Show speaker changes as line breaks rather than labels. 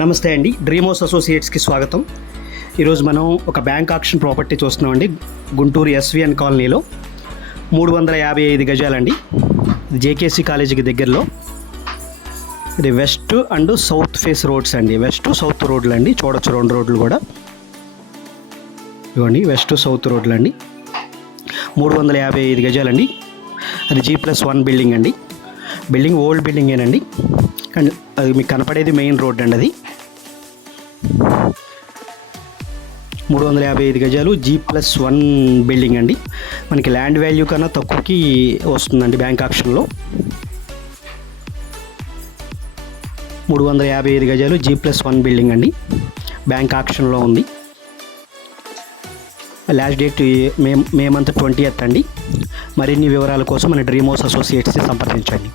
నమస్తే అండి. డ్రీమోస్ అసోసియేట్స్కి స్వాగతం. ఈరోజు మనం ఒక బ్యాంక్ ఆక్షన్ ప్రాపర్టీ చూస్తున్నామండి. గుంటూరు ఎస్విఎన్ కాలనీలో మూడు వందల యాభై ఐదు గజాలండి. జేకేసీ కాలేజీకి దగ్గరలో. ఇది west and south face roads అండి. వెస్ట్ సౌత్ రోడ్లు అండి చూడొచ్చు రెండు రోడ్లు కూడా. ఇవ్వండి వెస్ట్ సౌత్ రోడ్లు అండి మూడు వందల యాభై ఐదు గజాలండి. అది జీ ప్లస్ వన్ బిల్డింగ్ అండి. బిల్డింగ్ ఓల్డ్ బిల్డింగేనండి అండ్ అది మీకు కనపడేది మెయిన్ రోడ్ అండి అది. మూడు వందల యాభై ఐదు గజాలు జీ ప్లస్ వన్ బిల్డింగ్ అండి. మనకి ల్యాండ్ వాల్యూ కన్నా తక్కువకి వస్తుందండి బ్యాంక్ ఆప్షన్లో. మూడు వందల యాభై ఐదు గజాలు జీ ప్లస్ వన్ బిల్డింగ్ అండి. బ్యాంక్ ఆప్షన్లో ఉంది. Last date May May month twenty eighth అండి మరిన్ని వివరాల కోసం మన డ్రీమోస్ అసోసియేట్స్ని సంప్రదించండి.